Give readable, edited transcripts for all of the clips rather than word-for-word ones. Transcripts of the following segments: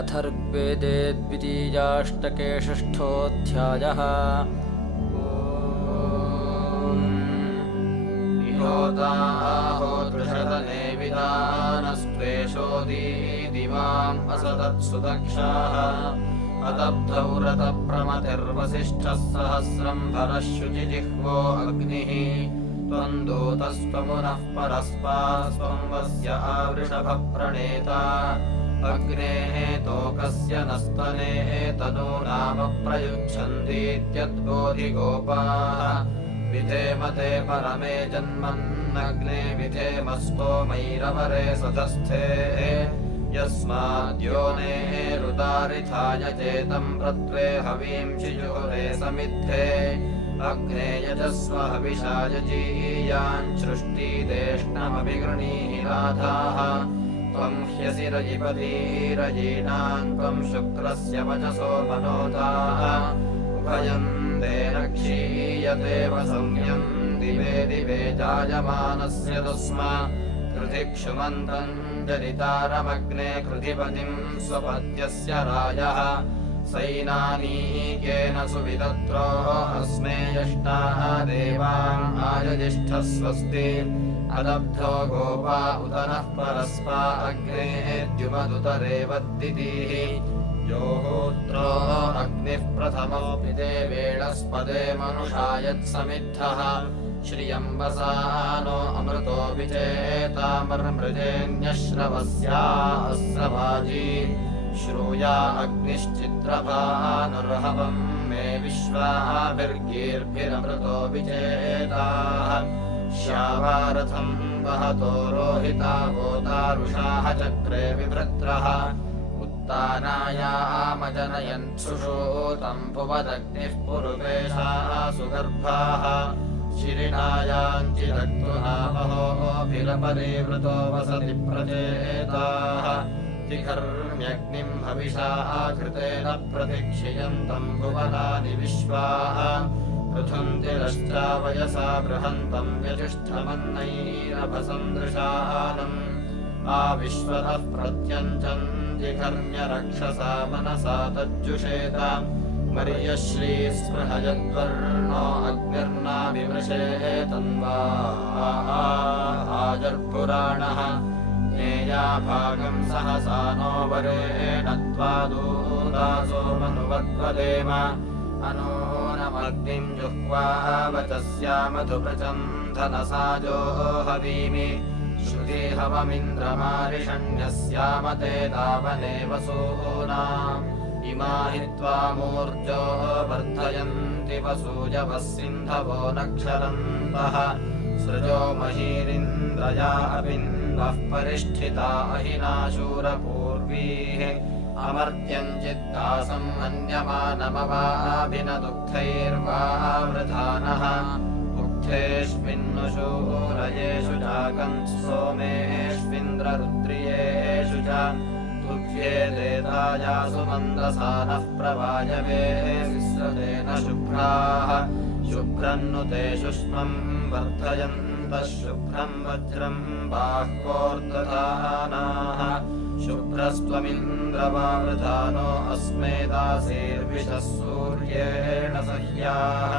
अथर्ववेदे द्वितीयाष्टके षष्ठोऽध्यायः। इहोताहो दृषदने विदानस्त्वेषोदीदिवाम् असदत्सुदक्षाः अदब्धौ रतप्रमतिर्वसिष्ठः सहस्रम् भरः शुचिजिह्वो अग्निः त्वम् दूतस्त्वमुनः परस्पास्त्वम् वस्य आवृषभः प्रणेता अग्नेः तोकस्य नस्तने तनो नाम प्रयुच्छन्तीत्यद्बोधिगोपाः विधेमते परमे जन्मन्नग्ने विधेमस्तोमैरवरे सधस्थे यस्माद्योनेरुदारिथाय चेतम् प्रत्वे हवींषि जुहुरे समिद्धे अग्ने यजस्व हविषाय जीयाञ्सृष्टिदेष्णमभिगृणीहि राधाः त्वम् ह्यसि रजिपतीरजीनाम् त्वम् शुक्रस्य वचसो मनोधाः उभयम् तेन क्षीयते वसंज्ञम् दिवे दिवे जायमानस्य तस्म कृधिक्षुमन्तम् जनितारमग्ने कृधिपतिम् स्वपत्यस्य राजः सैनानीकेन सुविदत्रो अस्मे यष्टाः देवाम् आयजिष्ठः स्वस्ति अदब्धो गोपा उदनः परस्पा अग्ने द्युमदुतरेवद्दितिः योहोत्रो अग्निः प्रथमोऽपि देवेणस्पदे मनुषायत्समिद्धः श्रियम्बसा नो अमृतो विचेतामर्मृजेन्यश्रवस्या अस्रवाजी श्रूया अग्निश्चित्रभानुर्हवम् मे विश्वाभिर्गीर्भिरमृतो विचेताः श्यावारथम् वहतो रोहिता वोतारुषाः चक्रे विभृत्रः उत्तानायामजनयन्सुषूतम् पुवदग्निः पुरुपेशाः सुगर्भाः शिरिणायाञ्चिदग्धुनामहोऽभिरपरिवृतो वसति प्रचेताः तिघर्म्यग्निम् हविषा कृतेन प्रतिक्षियन्तम् भुवनानि विश्वाः पृथुन्तिरश्चावयसा बृहन्तम् व्यजिष्ठमन्नैरभसन्दृशानम् आविश्वतः प्रत्यञ्चम् जिघर्म्यरक्षसा मनसा तज्जुषेत मर्यश्रीस्पृहयद्वर्णो अग्निर्नाभिमृशेतन्वा आजर्पुराणः ज्ञेयाभागम् सहसा नो वरेण त्वादूदासो मनुवद्वदेम अनूनमग्निम् जुह्वावचस्यामधुप्रचन्धनसाजो हवीमि श्रुतिहवमिन्द्रमारिषण्यस्याम ते दावने वसूनाम् इमा हि त्वामूर्जो वर्धयन्ति वसूजवः सिन्धवो नक्षरन्तः सृजो महीरिन्द्रया अपिन्वः परिष्ठिता अहिनाशूरपूर्वीः अमर्त्यञ्चिद्दासम् अन्यमानमवाभिनदुग्धैर्वावृधानः उक्थेष्विन्नुशूरयेषु चाकम् सोमेष्विन्द्ररुद्रियेषु च तुभ्येदेतायासु मन्दसानः प्रवायवे विस्रतेन शुभ्राः शुभ्रन्नुते शुष्मम् वर्धयन्तः शुभ्रम् वज्रम् बाह्वोर्दधानाः शुभ्रस्त्वमिन्द्रवावृधानो अस्मे दासेर्विशः सूर्येण सह्याः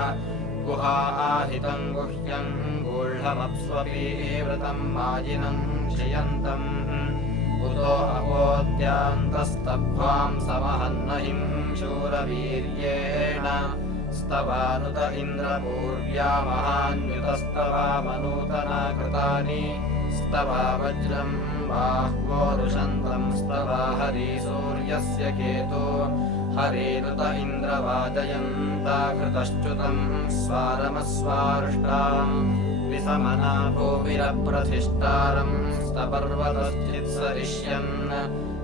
गुहाहितम् गुह्यम् गूढमप्स्वपीवृतम् मायिनम् क्षयन्तम् उतो अपोद्यान्तस्तभ्वाम् समहन्नहिम् शूरवीर्येण स्तवानुत इन्द्रपूर्व्या महान्युतस्तवामनूतना कृतानि स्तवा वज्रम् बाह्वोरुषन्तम् स्तवा हरिसूर्यस्य केतो हरेनुत इन्द्रवादयन्ता कृतश्च्युतम् स्वारमस्वारुष्टाम् विसमना भूविरप्रथिष्टारम् स्तपर्वतश्चित्सरिष्यन्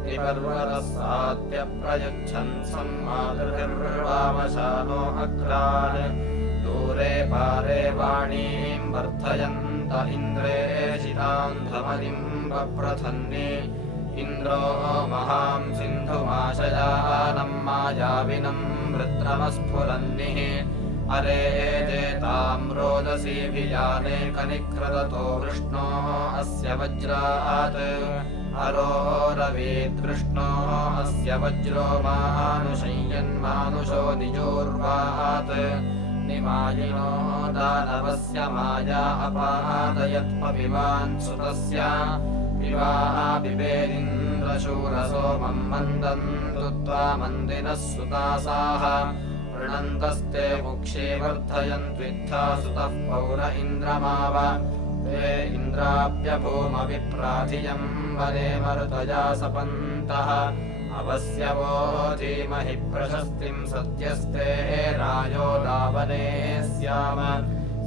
त्रिपर्वतः सात्यप्रयच्छन् सम्मातृभिर्वामशानो अक्रान् दूरे पारे वाणीम् वर्धयन्त इन्द्रेशितान्धमनिम् बप्रथन्नि इन्द्रो महाम् सिन्धुमाशयानम् मायाविनम् वृत्रमस्फुरन्निः अरेजेताम् रोदसीभियानेकनिक्रदतो वृष्णो अस्य वज्रात् अरोरवीद्वृष्णो अस्य वज्रो मानुषय्यन्मानुषो निजोर्वात् निमायिनो दानवस्य माया अपादयत्पविवान् सुतस्य पिवा बिबेरिन्द्रशूरसोमम् मन्दन्तु त्वामन्दिनः सुतासाः वृणन्तस्ते मुक्षे वर्धयन्त्विद्धा सुतः पौर इन्द्रमाव ते इन्द्राप्यभूमविप्राधियम् वने मरुतया सपन्तः अवस्यवो धीमहि प्रशस्तिम् सद्यस्ते रायो दावने स्याम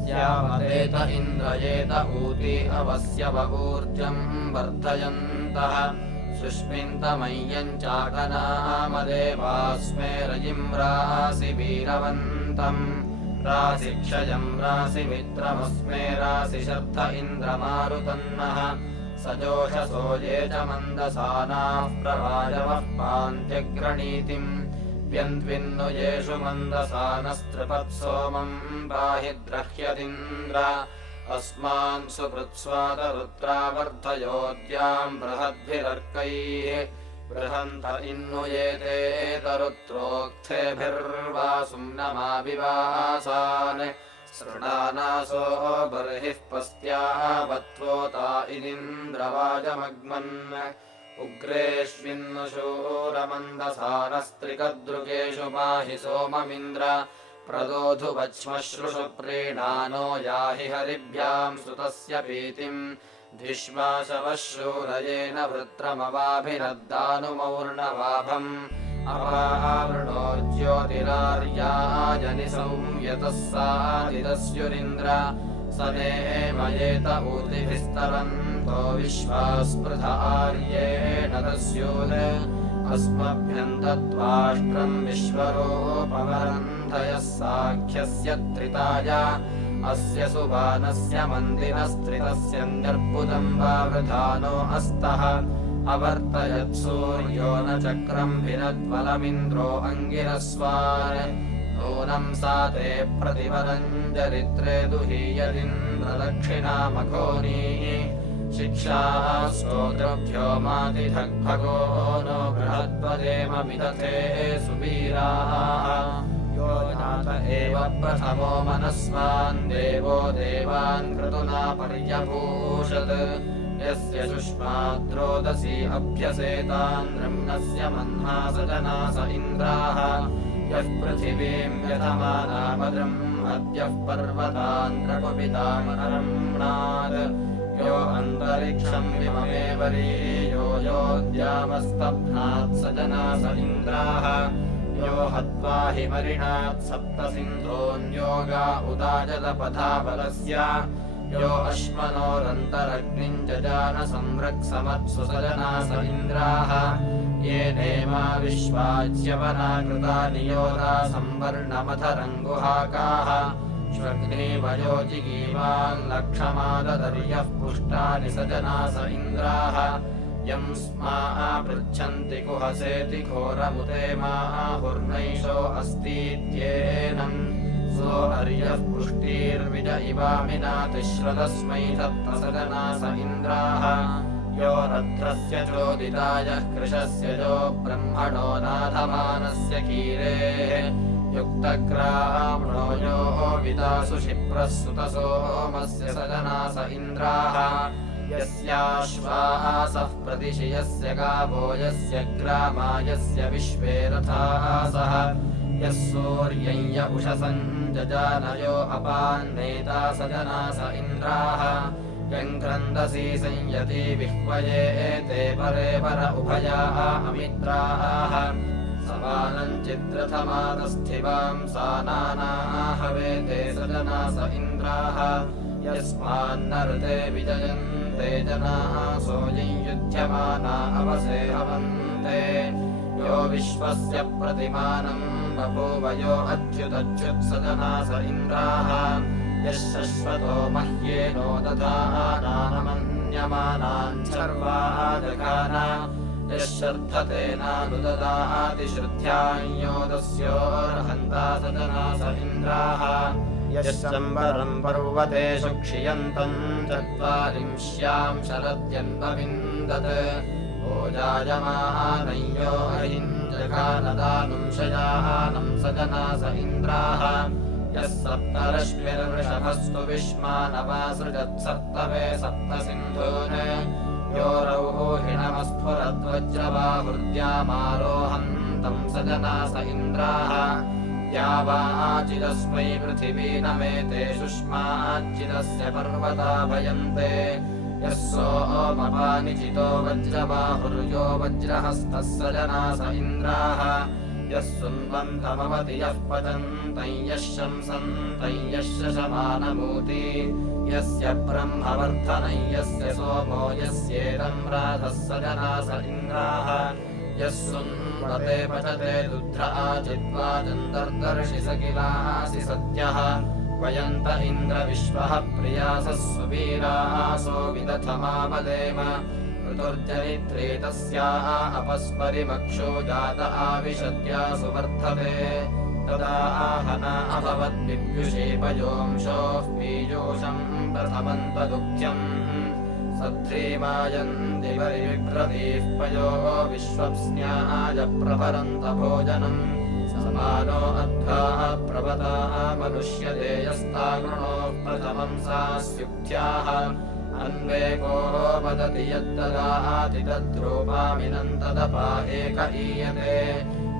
स्यामदेत इन्द्रयेत ऊती अवस्यव ऊर्जम् वर्धयन्तः सुष्मिन्तमय्यम् चाकनामदेवास्मे रयिम् रासि वीरवन्तम् रासिक्षयम् रासिमित्रमस्मे रासि शब्द इन्द्रमारुतन्नः सजोषसो ये च मन्दसानाः प्रवाजवः पान्त्यग्रणीतिम् व्यन्त्विन्नु येषु मन्दसानस्त्रिपत्सोमम् पाहि द्रह्यदिन्द्र अस्मान् सुकृत्स्वातरुत्रावर्धयोद्याम् बृहद्भिरर्कैः बृहन्त इन्नु ये ते तरुत्रोक्थेभिर्वासुम् नमाविवासान् सृणानासो बर्हिः पस्त्यावत्वोता इदिन्द्रवाजमग्मन् उग्रेष्विन्नुशूरमन्दसानस्त्रिकदृगेषु पाहि सोममिन्द्र प्रदोधुवच्मश्रुषु प्रीणानो याहि हरिभ्याम् सुतस्य पीतिम् धिष्माशवः शूरयेन वृत्रमवाभिनद्दानुमौर्णवाभम् अपावृणो ज्योतिरार्याजनि संयतः सादिदस्युरिन्द्र स नेमयेत ऊतिभिस्तरन्तो विश्वास्पृथ आर्येण दस्योन् अस्मभ्यम् दत्त्वाष्ट्रम् विश्वरूपवरन्धयः साख्यस्य त्रिताय अस्य सुबानस्य मन्दिरस्त्रितस्य न्यर्बुदम् वा वृधानो अस्तः अवर्तयत्सूर्यो न चक्रम् विनद्वलमिन्द्रो अङ्गिरस्वान् नूनम् सा ते प्रतिपदम् चरित्रे दुहीयदिन्द्रदक्षिणामघोनीः शिक्षा स्तोत्रभ्यो मातिधग्भगो नो बृहद्वदेम विदथे सुवीराः यो नाथ एव प्रथमो मनस्वान् देवो देवान् क्रतुना पर्यभूषत् यस्य शुष्माद्रोदसी अभ्यसेतान् रम्णस्य मह्ना सजनास इन्द्राः यः पृथिवीम् यतमानामद्रम् अद्यः पर्वतान्द्रकुपितामरम्णात् यो अन्तरिक्षम् विममेव रीयो योऽद्यामस्तभ्नात् सजनास इन्द्राः यो हत्वा हिमरिणात् सप्तसिन्धोऽन्योगा उदाजदपथाबलस्य यो अश्मनोरन्तरग्निम् जजान संरक्समत्सु सजनास इन्द्राः ये नेमा विश्वाच्यवनाकृता नियोगा संवर्णमथरङ्गुहाकाः श्वग्निवयोजिगीवाल्लक्षमाददर्यः पुष्टानि सजनास इन्द्राः यम् स्मा पृच्छन्ति कुहसेति घोरमुते माहुर्नैषो अस्तीत्येनम् सो अर्यः पुष्टिर्विज इवामिनातिश्रदस्मै तत्तसजनास इन्द्राः यो रध्रस्य चोदितायः कृशस्य यो ब्रह्मणो नाथमानस्य कीरेः युक्तग्राम्णो यो विदासु क्षिप्रः सुतसोमस्य सजनास इन्द्राः यस्याश्वासः प्रदिशि यस्य गावो यस्य ग्रामा यस्य विश्वे रथासः यः सूर्यम् य उषसम् जजानयो अपान्नेता सजनास इन्द्राः यम् क्रन्दसी संयति विह्वये ते परे पर उभयाः अमित्राः समानम् चिद्रथमादस्थिवाम् सानानाः वेते सजनास इन्द्राः यस्मान्नर्ते विजयन्ते जनाः सोऽयम् युध्यमाना अवसे हवन्ते यो विश्वस्य प्रतिमानम् बभूव यो अच्युतच्युत्सजनास इन्द्राः यः शश्वतो मह्येनो दधानानमन्यमानान् सर्वाः जघान यः शर्धतेनानुददाति श्रुध्यान्योदस्योर्हन्ता सजना स इन्द्राः यः शम्बरम् पर्वतेषु क्षियन्तम् चत्वारिंश्यां शरद्यन्वविन्दत् ओजायमानय्यो अहिञ्जगानदानुं शयानं सजना स इन्द्राः यः सप्तरश्मिर्वृषभस्तु विश्मानवासृजत्सप्तमे सप्त सिन्धून् यो रौहिणमस्फुरद्वज्रबाहुर्द्यामारोहन्तं सजना स इन्द्राः द्यावाचिदस्मै पृथिवी न मेते शुष्माच्चिदस्य पर्वता भयन्ते यः सोमपानिचितो वज्रबाहुर्यो वज्रहस्तः सजना स इन्द्राः यः सुन्वन्तमवति यः पतन्तं यः शंसन्तं यः शशमानमूति यस्य ब्रह्मवर्धनं यस्य सोमो यस्येदं राधः सजना स इन्द्राः यः सुन्वते पचते दुध्र आचित्वा चन्दर्दर्शि स किलासि सत्यः वयन्त इन्द्र विश्वः प्रियासः सुवीरासो विदथमावदेम ऋतुर्जनित्रे तस्याः अपस्परिमक्षो जात आविशत्या सुवर्धते तदा आहना अभवद्विद्युषेपयोंशोः पीयूषम् प्रथमम् तदुक्त्यम् सध्रीमायन्ति परिविभ्रतीः पयो विश्वप्स्न्याय प्रभरन्त भोजनम् समानो अध्वाः प्रवताः मनुष्यते यस्तागृणोः प्रथमम् सा स्युक्त्याः अन्वेको वदति यद्ददाति तद्रूपामिनं तदपा एक ईयते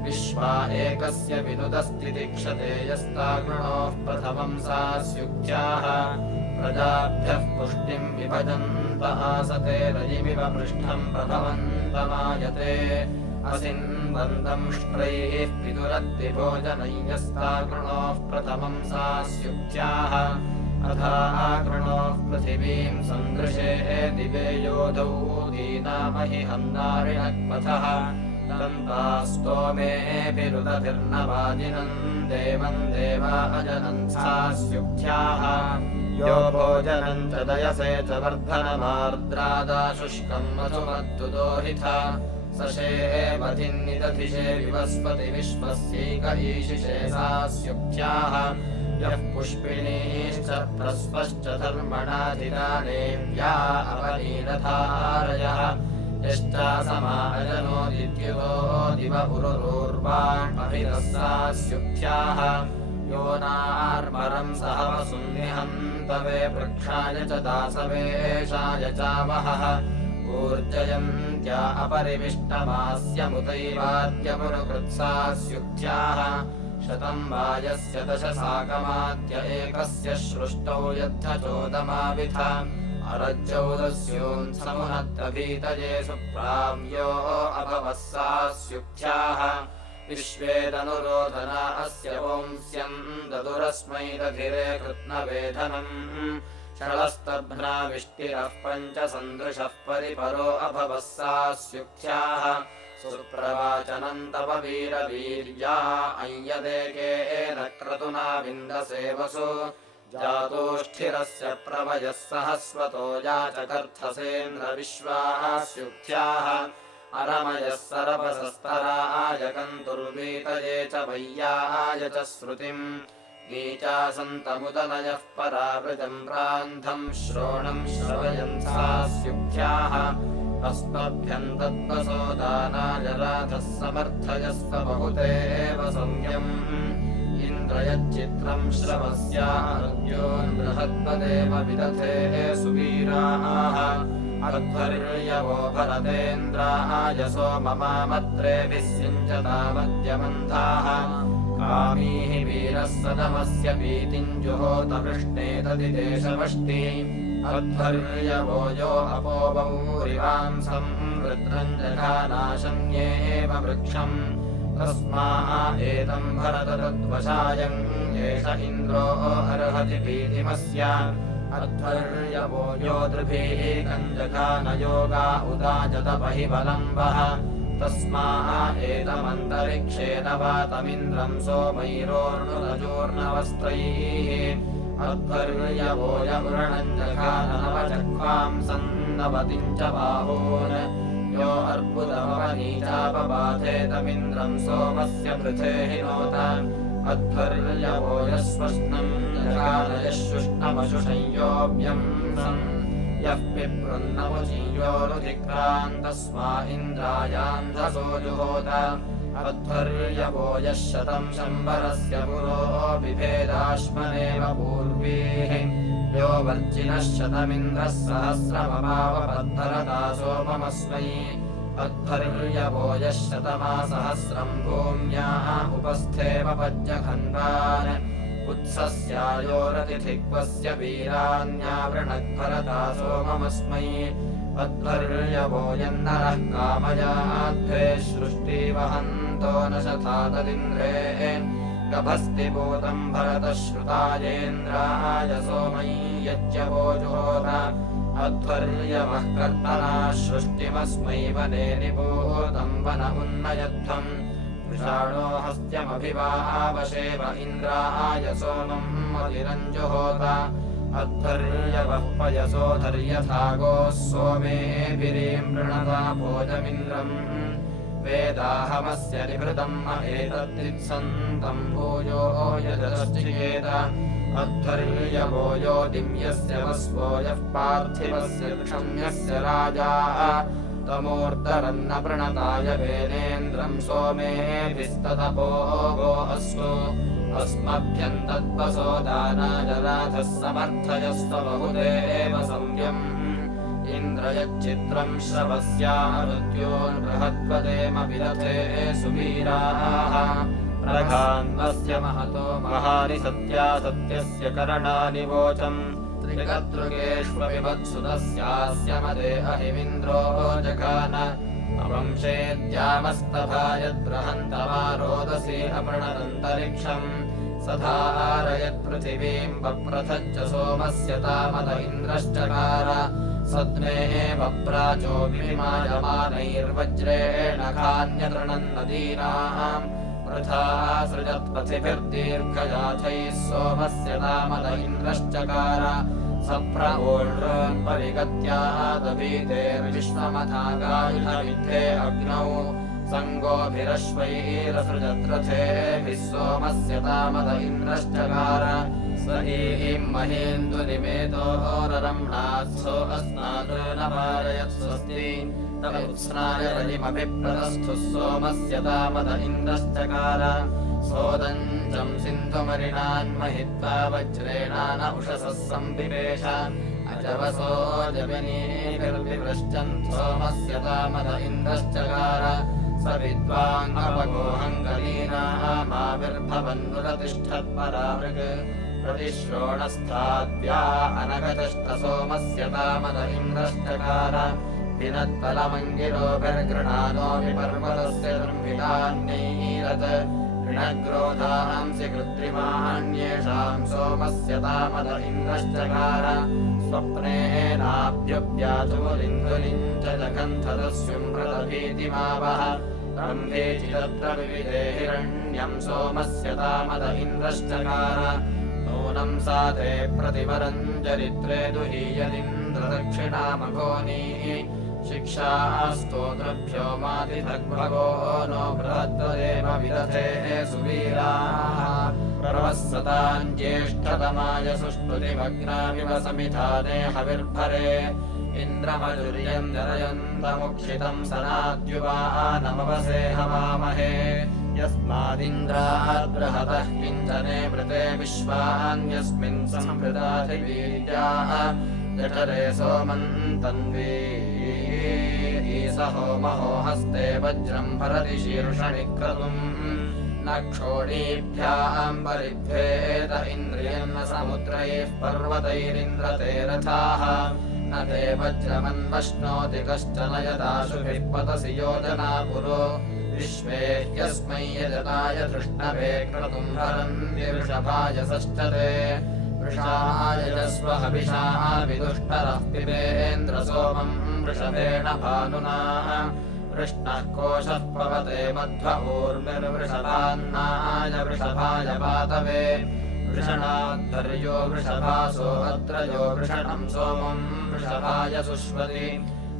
विश्वा एकस्य विनुदस्तितिक्षते यस्तागृणोः प्रथमं सा स्युक्त्याः प्रजाभ्यः पुष्टिं विभजन्त आसते रजिमिव पृष्ठं प्रभवन्तमायते असिन्वन्दं श्रैः पितुरत्ति भोजनं यस्तागृणोः प्रथमं सा स्युक्त्याः अथा कृणोः पृथिवीं सन्दृशे दिवे योधौ दीनामहि हन्नारिणक्पथः दन्तास्तोमेऽभिरुदभिर्नवाजिनम् देवम् देवा अजनम् सा स्युक्त्याः यो भोजनम् च दयसे च वर्धनमार्द्रादाशुष्कम् मधुमद्दुदोहिथ सशेवधिन्निदधिषे विवस्पति विश्वस्यैक ईशिषे सा स्युक्त्याः यः पुष्पिणीश्च प्रस्वश्च धर्मणाधिदानेव्या अवनीरधारयः यश्चासमाजनो दिद्युतो दिव पुरुरूर्वान् अभिरः सा स्युक्त्याः यो नार्मरं सह वसुन्निहन्तवे वृक्षाय च दासवेशाय चावहः ऊर्जयन्त्या अपरिविष्टमास्यमुतैवाद्यपुरुकृत्सा स्युक्त्याः शतं वायस्य दशसाकमाद्य एकस्य श्रुष्टौ यद्धचोदमाविथ अरज्जौदस्योऽन्समुहत्तभीतये सुप्राव्यो अभवः सा स्युक्त्याः विश्वेदनुरोधना अस्य वंस्यम् ददुरस्मै दधिरे कृत्नवेधनम् षडस्तभ्नाविष्टिरः पञ्चसन्दृशः परिपरो अभवः सा स्युक्त्याः सुप्रवाचनम् तव वीरवीर्या अय्यदेकेन क्रतुना विन्दसे वसु जातोष्ठिरस्य प्रवयः सहस्वतो याचकर्थसेन्द्रविश्वाः स्युक्त्याः अरमयः सरपसस्तरायकन्तुर्वीतये च वय्याय च श्रुतिम् नीचासन्तमुदनयः परावृजम् प्रान्धम् श्रोणम् श्रवयन् सा स्युक्त्याः अस्मभ्यम् तद्वसो दानाय राधः समर्थयस्व बहुतेव सौम्यम् इन्द्रयच्चित्रम् श्रवस्यार्योन् बृहद्वदेव विदथे सुवीराः अध्वर्यवो भरतेन्द्राय सोममामत्रेभिः सिञ्चतामद्यमन्थाः कामीः वीरः सदमस्य पीतिम् जुहोतपृष्णे तदिदेशवष्टि अध्वर्यवो यो अपोवौरिवांसम् वृत्रम् जघानाशन्येव वृक्षम् तस्मा एतम् भरत तद्वशायम् एष इन्द्रो अर्हति पीतिमस्य अध्वर्यवो यो दृभिः कञ्जघानयोगा उदाजतपहि बलम् वः तस्मा एतमन्तरिक्षेण वातमिन्द्रम् सोमैरोर्णुरजूर्णवस्त्रैः अध्वर्यवो यवृणम् जघाननवचक्वाम् सन्नवतिम् च बाहून् यो अर्बुदमवनीचापबाधेतमिन्द्रम् सोमस्य पृथे हिनोत अध्वर्यवो यस्वष्णम् जगानयशुष्णमशुषंयोऽव्यम् यः पिबृन्नमुचीयोरुधिक्रान्तस्मा इन्द्रायान्धसो जुहोत अध्वर्यवो यः शतम् शम्बरस्य पुरो बिभेदाश्मनेव पूर्वीः यो वर्जिनः शतमिन्द्रः सहस्रमपावपद्धरता सोममस्मै अध्वर्यवो यः शतमासहस्रम् भूम्याः उपस्थेव पज्यखण्डान् उत्सस्यायोरतिथिक्वस्य वीरान्यावृणग्भरता सोममस्मै अध्वर्यवो यन्नरः कामयाध्वे सृष्टिवहन्तो न शथा तदिन्द्रे गभस्तिभूतम् भरतः श्रुतायेन्द्राय सोमै यज्ञवो जुहोत अध्वर्यवः कर्तना सृष्टिमस्मै वने निभूतम् वन उन्नयध्वम् वृषाणो हस्त्यमभिवावशेव इन्द्राय सोमम् मदिरञ्जुहोत अध्वर्यवः पयसोधर्यथागोः सोमेभिरीम् वृणता भोजमिन्द्रम् वेदाहमस्य निभृतम् एतद्दित्सन्तम् भूयो यजश्चिकेत अध्वर्यवो यो दिव्यस्य वस्वो यः पार्थिवस्य क्षम्यस्य राजा तमूर्धरन्न प्रणताय वेनेन्द्रम् सोमेभिस्ततपो वो अस्मो अस्मभ्यन्तद्वसो दानाय राधः समर्थयस्तबहुदेव संयम् इन्द्रयच्चित्रम् श्रवस्यामृत्योर्बृहद्वदेम विरथे सुवीराः प्रघान्वस्य महतो महानि सत्यासत्यस्य करणानि वोचम् त्रिगदृगेष्वविवत्सुतस्यास्य मदे अहिमिन्द्रो जघान अवंशेद्यामस्तभायद्बृहन्तमारोदसी अपृणदन्तरिक्षम् सधारयत्पृथिवीम् वप्रथच्च सोमस्य तामद इन्द्रश्चकार सद्मेः वप्राचोऽभिमायमानैर्वज्रेण खान्यतृणन्नदीनाम् वृथा सृजत्पथिभिर्दीर्घजाथैः सोमस्य तामद इन्द्रश्चकार सप्रवोढ्रोन्परिगत्यादभीतेर्विश्वमथागायुधविद्धे अग्नौ सङ्गोभिरश्वैरसृजत्रथेभिः सोमस्य तामद इन्द्रश्चकार स ईम् महेन्दुनिमेतोररम्णात्सो अस्नातो न पारयत् स्वस्ति तमुत्स्नायरलिमभिप्रतस्थुः सोमस्य तामद इन्द्रश्चकार सोदञ्चम् सिन्धुमरिणान्महित्वा वज्रेणान उषसः सम्पिपेश अजवसो जपिनीभिर्विवृश्चन् सोमस्य तामद इन्द्रश्चकार स विद्वाङ्गपगोहङ्गलीनामाविर्भवन्नुरतिष्ठत्परामृग् प्रतिश्रोणस्थाद्या अनगतश्च सोमस्य तामद इन्द्रश्चकार विनत्तलमङ्गिरोभिर्गृणानो विपर्वतस्य दृम्भितान्यैरत् ऋणग्रोधांसि कृत्रिमाण्येषाम् सोमस्य तामद इन्द्रश्चकार स्वप्नेनाभ्युप्यातुमुलिन्दुलिम् च जगन्धदस्युम्भृतभीतिमावह ब्रह्मेचिदत्र विविधे हिरण्यम् सोमस्य तामद इन्द्रश्चकार नूनम् साते प्रतिवरम् चरित्रे दुहीयदिन्द्रदक्षिणामघोनीः शिक्षास्तोत्रभ्यो मातिभग्भगो नो बृहद्वदेव विदधे सुवीराः प्रवस्सताम् ज्येष्ठतमाय सुष्टुतिमग्नामिव समिधाने हविर्भरे इन्द्रमजुर्यम् जरयन्तमुक्षितम् सनाद्युवानमवसे हवामहे यस्मादिन्द्रात् बृहतः किञ्चने मृते विश्वान्यस्मिन् संहृताधिवीर्याः जठरे सोमन्तन्वी ईसहोमहो हस्ते वज्रम् भरति शीर्षणिक्रतुम् न क्षोणीभ्याम् परिभ्वेद इन्द्रियम् न समुद्रैः पर्वतैरिन्द्रते रथाः न ते वज्रमन्वश्नोति कश्चन यदाशुभिः पतसि योजना पुरो विश्वे यस्मै यजताय धृष्णवे क्रतुम् हरन्ति वृषभाय षष्ठते वृषाय यस्व हविषाः विदुष्टरः पिबेन्द्र सोमम् वृषभेण भानुना कृष्णः कोशः पवते मध्व ऊर्मिर्वृषभान्नाय वृषभाय पातवे वृषणाद्धर्यो वृषभासो अत्रयो वृषणम् सोमम् वृषभाय सुष्वति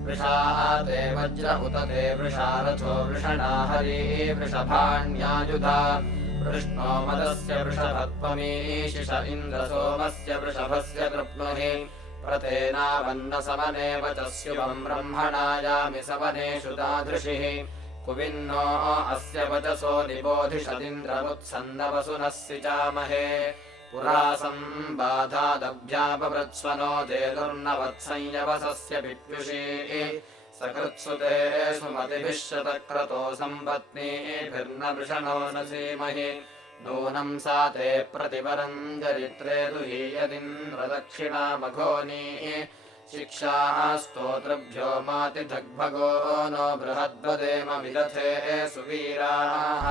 वृषाः ते वज्र उत ते वृषारथो वृषणा हरी वृषभाण्यायुधा वृष्णो मदस्य वृषभत्वमीशिष इन्द्रसोमस्य वृषभस्य कृप्नुहि प्रतेनावन्नसमनेव च स्युवम् ब्रह्मणायामि सवनेषु तादृशिः कुविन्नो अस्य वचसो निबोधिषदिन्द्रमुत्सन्नवसुनः सिचामहे पुरा सम्बाधादभ्यापवृत्स्वनो देदुर्नवत्संयवसस्य विप्युषीः सकृत्सुते सुमतिभिः शतक्रतो सम्पत्नीभिर्न वृषणो न सीमहि नूनम् सा ते प्रतिवरम् चरित्रे दुहीयदिन्द्रदक्षिणामघोनीः शिक्षाः स्तोत्रभ्यो मातिधग्भगो नो बृहद्वदेम विदथे सुवीराः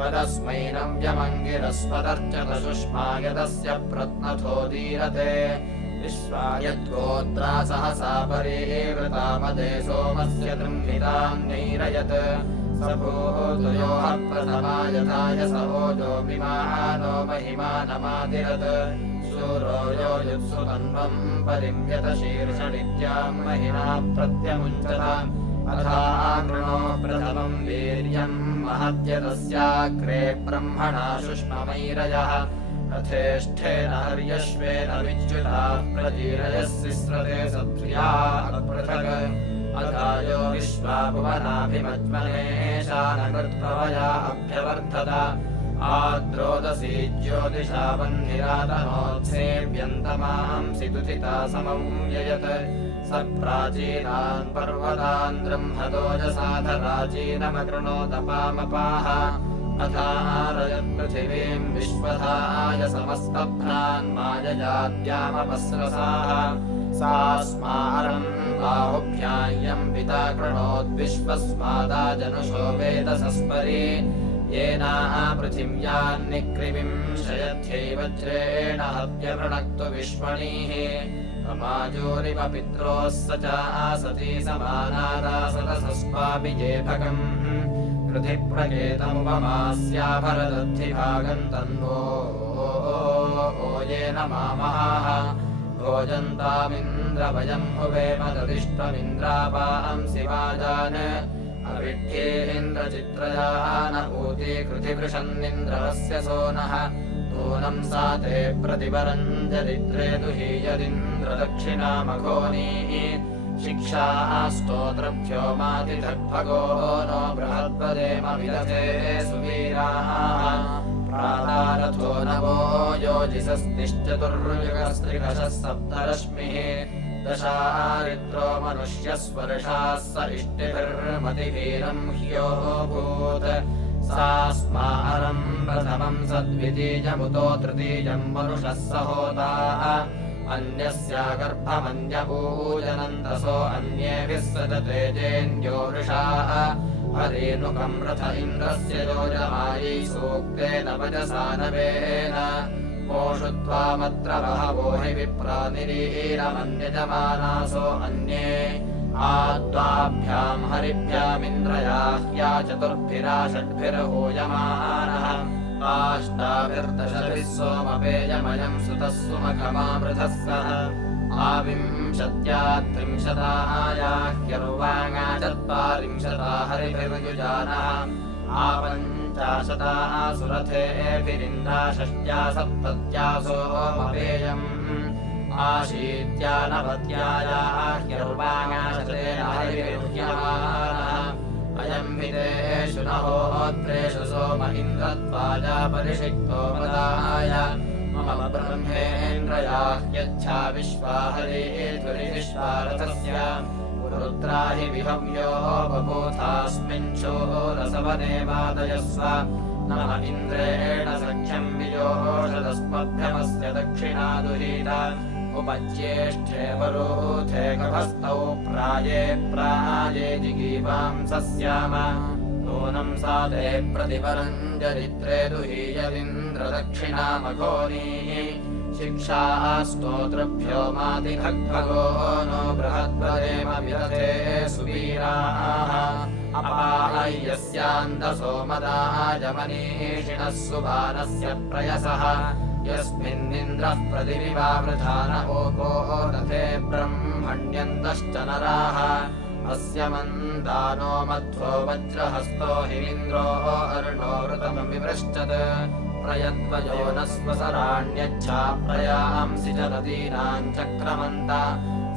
तदस्मै नव्यमङ्गिरस्वदर्चत सुष्मायतस्य प्रत्नथो दीरते विश्वायद्गोत्रा सहसा परीवृता मदे सोमस्य दृम्भिताम् नैरयत् स भूतयोः प्रथमा यथाय स ओजो विमानो महिमानमादिरत् शूरो यो युत्सु तन्वम् परिम्यत शीर्षनित्याम् महिना प्रत्यमुञ्चताम् अथा कृणो प्रथमम् वीर्यम् महत्यतस्याग्रे ब्रह्मणा शुष्ममैरयः रथेष्ठेन हर्यश्वेन विच्युताः प्रजीरयः सिस्रते सत्प्रिया पृथक् अधायो विश्वाभुवनाभिमज्मनेशानकृत्प्रवया अभ्यवर्धत आद्रोदसी ज्योतिषा वह्निरातनोत्सेव्यन्तमांसि दुथिता समव्ययत् स प्राचीनान् पर्वतान् ब्रह्मदोजसाधराचीनमकृणोदपामपाः अथारयत्पृथिवीम् विश्वधाय समस्तभ्रान् मायजाद्यामपस्रसाः सा स्मारम् बाहुभ्यायम् पिता कृणोद्विश्वस्मादाजनुषो वेदसस्परि येना पृथिव्यान्निकृमिम् शयध्यै वज्रेण हव्यवृणक्तु विश्वणीः समाजोरिव पित्रोः स च आसती समानादासदसस्वापि जेभगम् कृधि प्रकेतमुपमास्याभरदद्धिभागम् तन्वो येन मामहाः भोजन्तामिन्द्रवयम् हुवेम तदिष्टमिन्द्रापांसि वाजान् अविड्ढेन्द्रचित्रयान ऊती कृतिवृषन्निन्द्रवस्य सोनः नूनम् सा ते प्रतिवरम् चरित्रे दुहीयदिन्द्रदक्षिणामघोनीः शिक्षाः स्तोत्रभ्यो मातिधग्भगो नो बृहद्वदेम विदथे सुवीराः प्रातारथो नवो योजिसस्तिश्चतुर्युगस्त्रिदशः सप्तरश्मिः दशारित्रो मनुष्यस्वर्षाः स इष्टिभिर्मतिवीरम् ह्योऽभूत् सा स्मारम् प्रथमम् सद्वितीयमुतो तृतीयम् मनुषः स होता अन्यस्या गर्भमन्यपूजनन्तसो अन्येभिः सदते जेन्द्यो वृषाः हरेणुकम् रथ इन्द्रस्य योजमायै सूक्तेन वचसा नवेन मोषुत्वामत्र बहवो हि विप्रानिरीरमन्यजमानासो अन्ये आद्वाभ्याम् हरिभ्यामिन्द्रयाह्या चतुर्भिरा षड्भिर्हूयमानः काष्ठाभिर्दशभिः सोमपेयमयम् सुतः सुमखमावृतः सः आविंशत्यात्रिंशतायाह्यर्वाङ्गा चत्वारिंशता हरिभिर्युजानः आपञ्चाशता सुरथेभिरिन्द्रा षष्ट्या सप्तत्या सोमपेयम् आशीत्यानवत्यायाह्यर्वाङ्गा शतेन हरिभिर्युज्यमानः अयम् विदेषु न होत्रेषु सोम इन्द्रत्वाजा परिषिक्तो मदाय मम ब्रह्मेन्द्रयाह्यच्छा विश्वाहरेधुरिविश्वारथस्य रुद्रा हि विहव्यो बभूथास्मिन् शोरसवने वादयस्व नम इन्द्रेण सख्यम् वियोषदस्मभ्यमस्य दक्षिणा दुहीता उपज्येष्ठे वरोथे गभस्तौ प्राये प्राये जिगीवांसस्याम नूनम् सा ते प्रतिवरम् चरित्रे दुहीयदिन्द्रदक्षिणामघोनीः शिक्षाः स्तोत्रभ्यो मातिभग्भगो नो बृहद्वदेम विदथे सुवीराः अपायस्यान्तसोमदायमनीषिणः सुबाणस्य प्रयसः यस्मिन्निन्द्रः प्रतिविवावृधान ओको रथे ब्रह्मण्यन्तश्च नराः अस्य मन्दानो मध्वो वज्रहस्तो हिमिन्द्रो अर्णो वृतमविवृश्चत् प्रयद्वयो न स्वसराण्यच्छा प्रयांसि च नदीनाम् चक्रमन्त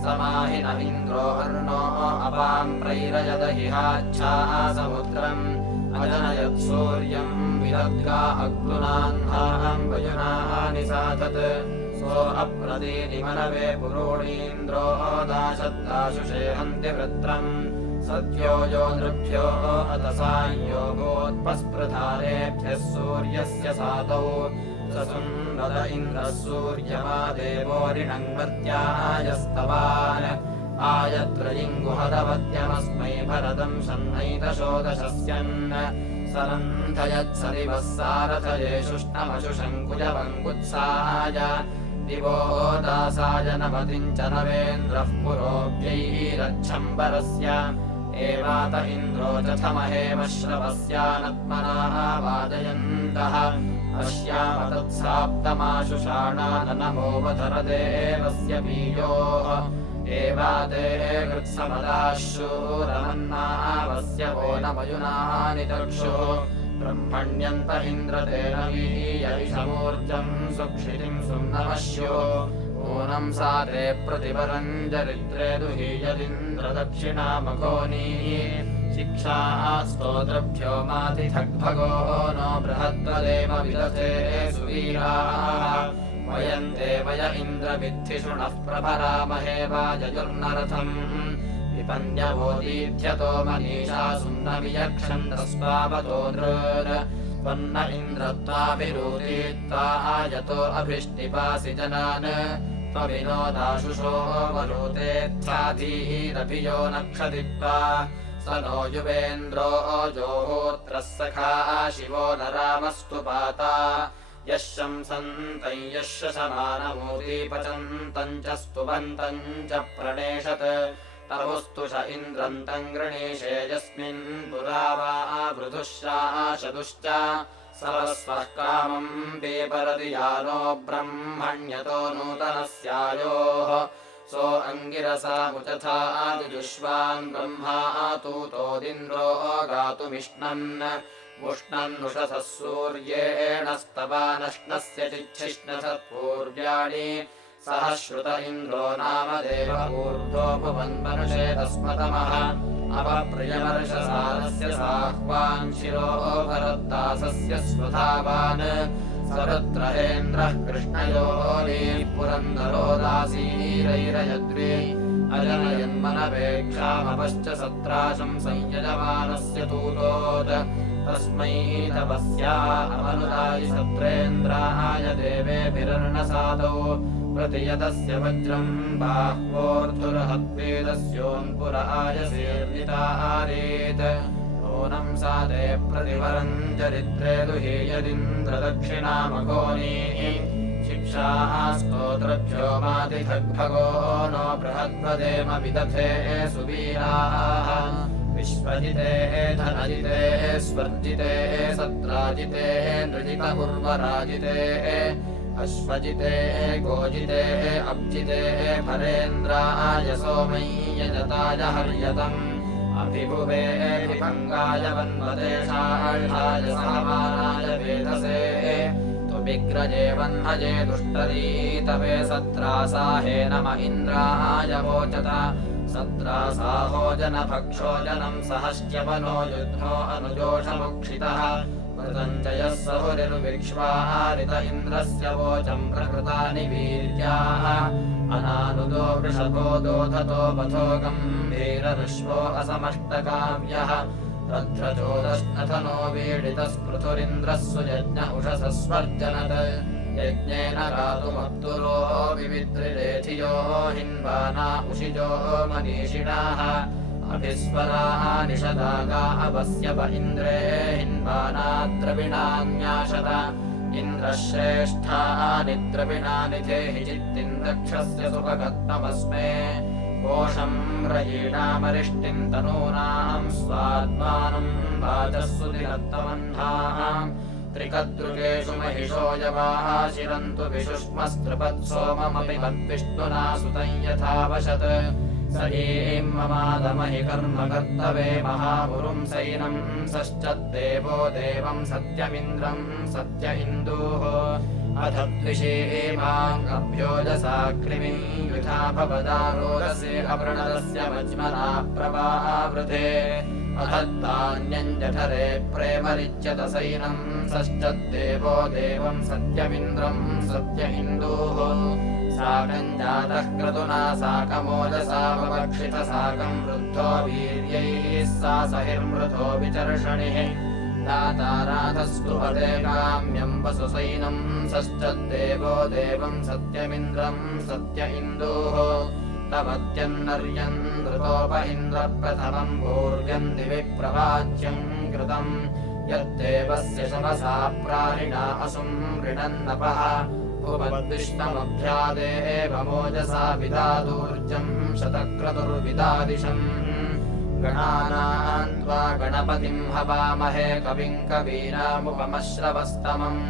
समाहि न इन्द्रो अर्णो अपाम् प्रैरयदहिहाच्छा समुद्रम् अजनयत् सूर्यम् विदद्गा अग्नुनाह्नाम् वयुनानि साधत् सो अप्रदीनि मनवे पुरोणीन्द्रो दाशत्ताशुषे हन्ति वृत्रम् सद्यो यो नृभ्यो अतसायोगोत्पस्पृधारेभ्यः सूर्यस्य सातौ ससुन्नद इन्द्रः सूर्यमा देवोरिणङ्मत्यायस्तवान् आयत्रयिङ्गुहदवत्यमस्मै भरतम् शन्नैतशोदशस्यन् सनन्धयत्सदिवः सारथयेषुष्णमशुशङ्कुजवङ्कुत्साय दिवो दासाय नमतिम् च नवेन्द्रः पुरोभ्यैरच्छम्बरस्य एवात इन्द्रो चथमहेमश्रवस्यानत्मनाः वादयन्तः अश्याम तत्साप्तमाशुषाणाननमोवतरदेवस्य पीयोः एवाते कृत्समदाशूरमन्नावस्य वो न मयुनानि चक्षुः ब्रह्मण्यन्त इन्द्रतेन वीयैषमूर्जम् सुक्षितिम् सुम्नमस्यो ऊनम् सारे प्रतिपरम् चरित्रे दुहीयदिन्द्रदक्षिणामघोनीः शिक्षाः स्तोत्रभ्यो मातिथग्भगो नो बृहद्वदेव विदथे सुवीराः वयम् देवय इन्द्रविद्धिषुणः प्रभरामहे वाजयुर्नरथम् विपन्यवोदीध्यतो मनीषा सुम्नवियक्षन्तस्वावतो नृन् त्वन्न इन्द्रत्वाभिरूतीत्वा आयतो अभिष्टिपासि जनान् त्वविनोदाशुषो वरोतेऽध्याधीरभियो नक्षदित्वा स नो युवेन्द्रो जोहोत्रः सखा शिवो न रामस्तु पाता यः शंसन्तम् यः शशमानमूर्तिपचन्तम् च स्तुवन्तम् च प्रणेषत् तमुस्तुष इन्द्रम् तम् गृणीषे यस्मिन् पुरा वा वृधुश्राशदुश्च सरस्वः कामम् पेपरति यानो ब्रह्मण्यतो नूतनस्यायोः सो अङ्गिरसामुचथा जुजुष्वान् ब्रह्मा तूतोदिन्द्रो गातुमिष्णन् मुष्णन्नुषसः सूर्येण स्तवानश्नस्य चिच्छिष्णसत्पूर्व्याणि सह श्रुत इन्द्रो नाम देवपूर्वोपवन्मनुषे तस्मतमः अपप्रियमर्षसारस्य साह्वान् शिरो भरद्दासस्य स्वधावान् सरुद्रहेन्द्रः कृष्णयोनीः पुरन्दरो दासीरैरयद्वे अजनयन्मनवेक्षामपश्च सत्राशम् संयजमानस्य तूतोत् तस्मै तपस्या अमनुदायि सत्रेन्द्राय देवेभिरर्णसादौ प्रतियतस्य वज्रम् बाह्वोर्धुरहद्वेदस्योऽन्पुर आयसेर्नितारेत् नूनम् सादे प्रतिवरम् चरित्रे दुहीयदिन्द्रदक्षिणामघोनीः शिक्षाः स्तोत्रभ्यो मातिथग्भगो नो बृहद्वदेम विदथे सुवीराः विश्वजिते धनजिते स्वर्जिते सत्राजिते नृजित उर्वराजिते अश्वजिते गोजिते अब्जिते भरेन्द्राय सोमै यजताय हर्यतम् अभिभुवे विभङ्गाय वन्वदेशाय सहमानाय वेदसे विग्रजे वह्नजे दुष्टरीतवे सत्रासाहे नम इन्द्राय वोचत सत्रासाहो जनभक्षो जनम् सहश्च्यवनो युद्धो अनुजोषमुक्षितः मृतञ्जयः सहुरिर्विक्ष्वारित इन्द्रस्य वोचम् प्रकृतानि वीर्याः अनानुदो वृषभो दोधतो पथो गम्भीरऋष्वो असमष्टकाव्यः तत्रचोदश्नथनो वीडितस्पृथुरिन्द्रः सुयज्ञ उषसस्वर्जनत् यज्ञेन गातुमप्तुरो विविद्रिरेथियो हिन्वाना उषिजो मनीषिणाः अभिस्वराः निषदागा अवस्यप इन्द्रे हिन्वाना द्रविणान्याशत इन्द्रः श्रेष्ठानि द्रविणानि धेहि चित्तिन्दक्षस्य सुभगत्तमस्मे कोशम् रयीणामरिष्टिम् तनूनाम् स्वात्मानम् वाचः सुतिरत्तमह्नाम् त्रिकद्रुकेषु महिषो यवाः शिरन्तु विशुष्मस्त्रिपत्सोममपि मद्विष्णुना सुतम् यथावशत् स ईं ममादमहि कर्म कर्तवे महापुरुं सैनं सश्चद्देवो देवं सत्यमिन्द्रं सत्य इन्दुः अथ द्विषीमाङ्गभ्योजसा कृमिं युधा भवदारोदसे अपृणदस्य मज्मना प्रवावृधे अधत्तान्यञ्जठरे प्रेमरिच्यतसैनं सश्चद्देवो देवं सत्यमिन्द्रं सत्य इन्दुः साकं जातः क्रतुना साकमोजसा ववक्षिथ साकं वृद्धो वीर्यैः सा सहिर्मृतो विचर्षणिः दाताराधस्तु पदे काम्यं वसुसैनं सश्चद्देवो देवं सत्यमिन्द्रं सत्य इन्दुः तवत्यन्नर्यन् ऋतोप इन्द्रप्रथमं भूर्यं दिवि प्रवाच्यं कृतं यद्देवस्य शमसा प्राणिना असुं ऋणन्नपः उपद्विष्टमभ्यादेवमोजसा विदादूर्जं शतक्रतुर्विदादिशम् गणानां त्वा गणपतिं हवामहे कविं कवीनामुपमश्रवस्तमम्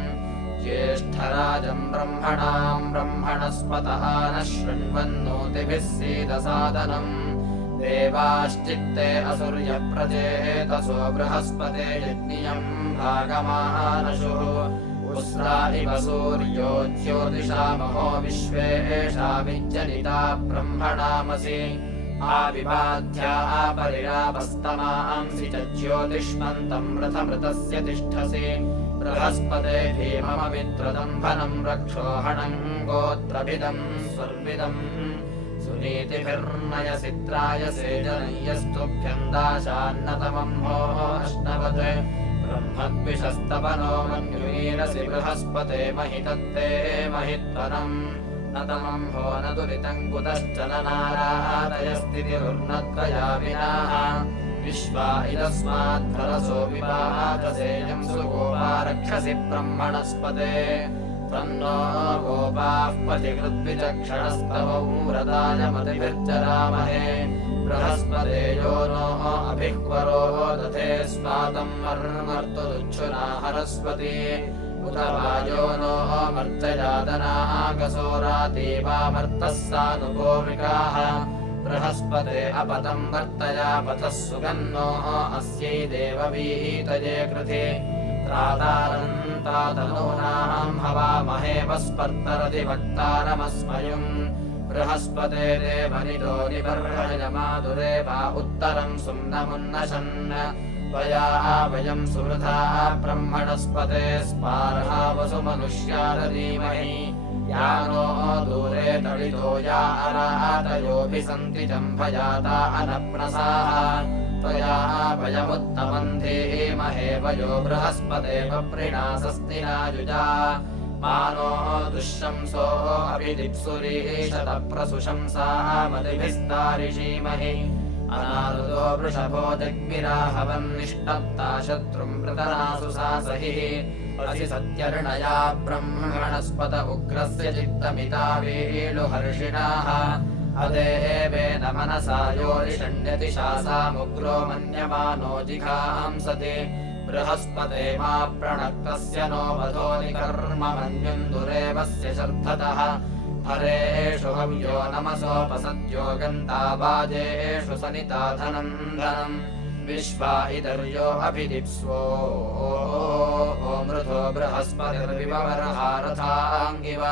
ज्येष्ठराजं ब्रह्मणां ब्रह्मणस्पतः नः शृण्वन्नोतिभिः सीदसादनम् देवाश्चित्ते असुर्यप्रचेतसो बृहस्पते यज्ञियं भागमानशुः उस्रा इव सूर्यो ज्योतिषामहो विश्वेषामिज्जनिता ब्रह्मणामसि आविबाध्या परिरापस्तमांसि च ज्योतिष्मन्तं रथमृतस्य तिष्ठसि बृहस्पते भीमममित्रदम्भनं रक्षोहणं गोत्रभिदं स्वर्विदम् सुनीतिभिर्नयसि त्रायसे जनयस्तुभ्यं दाशान्नतमं होष्णवत् ब्रह्मद्विषस्तपनो मन्युमीरसि बृहस्पते महितत्ते महित्वरम् नतमं हो न दुरितं कुतश्च न नारादयस्थितिरुन्नत्रया विनाः विश्वा इदस्माद्धरसो विवाचसेयं सुगोपा रक्षसि ब्रह्मणस्पते तन्नो गोपाः पथिकृद्विचक्षणस्तवौ रदाय मतिभिर्चरामहे बृहस्पते यो नो अभिह्वरो दधे स्वातं मर्मर्तुरुच्छुना हरस्वती उत वायो नो मर्जयादनागसोरातीवामर्तः सानुभूमिकाः बृहस्पते अपतं वर्तयापथः सुगन्नो अस्यै देववीतये कृते त्रातारन्तातनूनां हवामहे वस्पर्तरति वक्तारमस्मयुम् बृहस्पते देवनितो निबर्हयमादुरे वा उत्तरं सुम्नमुन्नशन् त्वया वयं सुवृथा ब्रह्मणस्पते स्पार्हा वसुमनुष्यादधीमहि या नो दूरे तडितो या अरातयोऽभिसन्ति जम्भयाता अनप्नसाः त्वया वयमुत्तमं धीमहे वयो बृहस्पते वप्रिणासस्तिनायुजा मानो दुःशंसो अभिदिप्सुरीशतप्रसुशंसा मदिभिस्तारिषीमहि अनारुदो वृषभो जग्मिराहवन्निष्टप्ता शत्रुं प्रतनासु सासहिः असि सत्यर्णया ब्रह्मणस्पत उग्रस्य चित्तमिता वेलुहर्षिणाः अदेवेन मनसा योरिषण्यति शासामुग्रो मन्यमानो जिघांसति बृहस्पते मा प्रणक्तस्य नो वधो निकर्म मन्युन्दुरेवस्य शर्धतः हरेषु हव्यो नमसोपसद्यो गन्तावाजेषु सनिताधनं धनम् विश्वा इदर्यो अभिदिप्स्वो मृधो बृहस्पतिर्विवरहारथाङ्गिव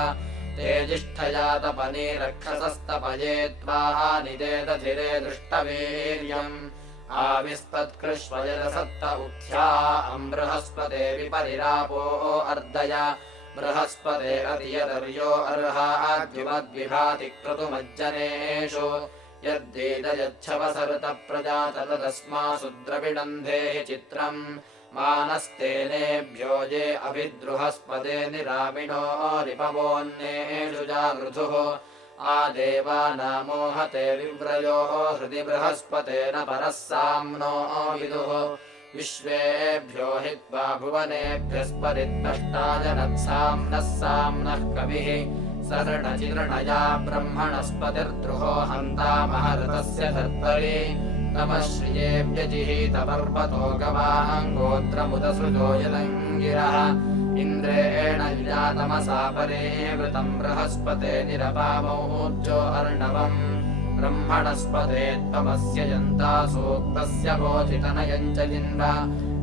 तेजिष्ठया तपनी रक्षसस्तपये त्वा निदेदधिरे दृष्टवीर्यम् आविस्तत्कृष्वजरसत्त उक्थ्या बृहस्पते विपरिरापो अर्दय बृहस्पते अतियदर्यो अर्हाद्युमद्विभाति क्रतुमज्जनेषु यद्दीदयच्छवसरुत प्रजात तदस्मासु द्रविडन्धेः चित्रम् मानस्तेनेभ्यो ये अभिद्रुहस्पते निरामिणो रिपवोऽन्येषु जागृधुः आदेवानामोहते विव्रयो हृदि बृहस्पतेन परः साम्नो विदुः विश्वेभ्यो हित्वा भुवनेभ्यस्परित्नष्टाजनत्साम्नः साम्नः कविः सर्णचिर्णया ब्रह्मणस्पतिर्द्रुहो हन्तामहऋतस्य धर्तरि नमः श्रियेभ्यजिहीतपर्वतो गवाङ्गोत्रमुदसृजो यदङ्गिरः इन्द्रेण युजातमसा परे वृतं बृहस्पते निरपामौर्जो अर्णवम् ब्रह्मणस्पते त्वमस्य यन्ता सूक्तस्य बोधितनयम् च इन्द्र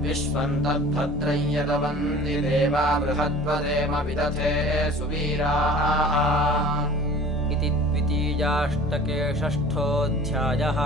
विश्वम् तद्भद्रम् यदवन्ति देवा बृहद्वदेम विदथे सुवीराः इति द्वितीयाष्टके षष्ठोऽध्यायः।